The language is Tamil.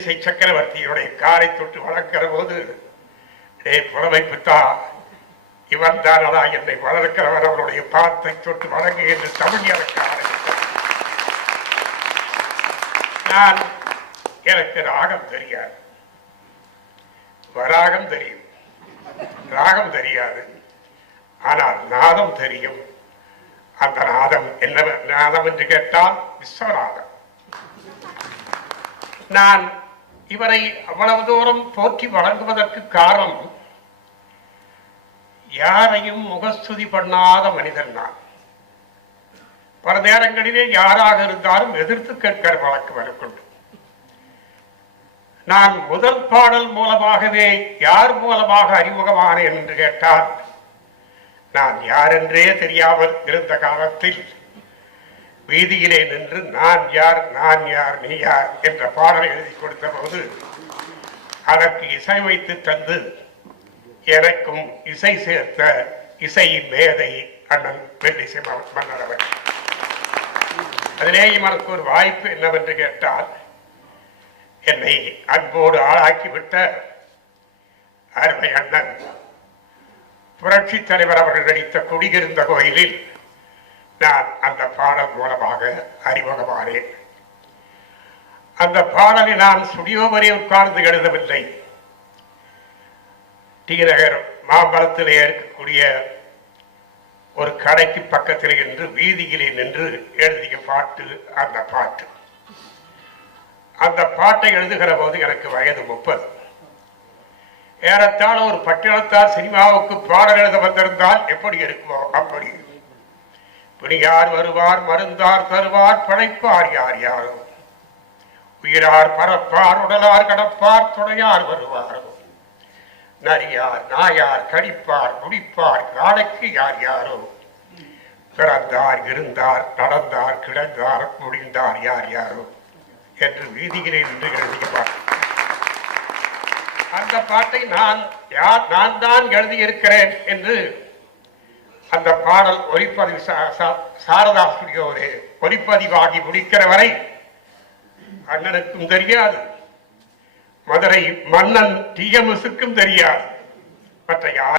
இசை சக்கரவர்த்தியுடைய காரை தொட்டு வளர்க்கிற போது டே புலவை புத்தா இவர் தானடா என்னை வளர்க்கிறவர் அவருடைய பாத்தை தொட்டு வழங்கு என்று தமிழ் நான் எனக்கு ராகம் தெரியாது. வராகம் தெரியும். ராகம் தெரியாது. ஆனால் நாதம் தெரியும். அந்த நாதம் என்ன நாதம் என்று கேட்டால் விஸ்வநாதம். நான் இவரை அவ்வளவு தூரம் போற்றி வழங்குவதற்கு காரணம் யாரையும் முகஸ்துதி பண்ணாத மனிதன் தான் பல நேரங்களிலே யாராக இருந்தாலும் எதிர்த்து கேட்கிற வழக்கு எனக்குண்டு நான் முதல் பாடல் மூலமாகவே யார் மூலமாக அறிமுகமானேன் என்று கேட்டால் நான் யாரென்றே தெரியாமல் இருந்த காலத்தில் வீதியிலே நின்று நான் யார்? நான் யார்? நீ யார்? என்ற பாடலை எழுதி கொடுத்த போது அதற்கு வைத்து தந்து எனக்கும் இசை சேர்த்த இசையின் மேதை அண்ணன் வெள்ளிசை மன்னரவன். அதிலேயும் எனக்கு ஒரு வாய்ப்பு என்னவென்று கேட்டால் என்னை அன்போடு ஆளாக்கிவிட்ட அருமை அண்ணன் புரட்சி தலைவர் அவர்கள் நடித்த குடியிருந்த கோயிலில் நான் அந்த பாடல் மூலமாக அறிமுகமானேன். அந்த பாடலை நான் சுடியோ வரை உட்கார்ந்து எழுதவில்லை. டி. நகர் மாம்பழத்திலே இருக்கக்கூடிய ஒரு கடைக்கு பக்கத்தில் நின்று வீதியிலே நின்று எழுதிய பாட்டு அந்த பாட்டு. அந்த பாட்டை எழுதுகிற போது எனக்கு வயது முப்பது. ஏறத்தாழ ஒரு பட்டினத்தார் சினிமாவுக்கு பாடல் எழுத வந்திருந்தால் எப்படி இருக்குமோ அப்படி. பிடியார் வருவார் மருந்தார் தருவார் படைப்பார் யார் யாரோ. உயிரார் பரப்பார் உடலார் கடப்பார் துணையார் வருவாரோ. நரியார் நாயார் கடிப்பார் முடிப்பார் காலைக்கு யார் யாரோ. பிறந்தார் இருந்தார் நடந்தார் கிடந்தார் முடிந்தார் யார் யாரோ. என்று வீதியிலே நின்று எழுதிய அந்த பாட்டை நான் யார் நான் தான் எழுதியிருக்கிறேன் என்று அந்த பாடல் ஒளிப்பதிவு சா- சா- சாரதா ஸ்டுடியோவிலே ஒளிப்பதிவாகி முடிக்கிற வரை அண்ணனுக்கும் தெரியாது. மதுரை மன்னன் டிஎம்எஸுக்கும் தெரியாது. மற்ற யார்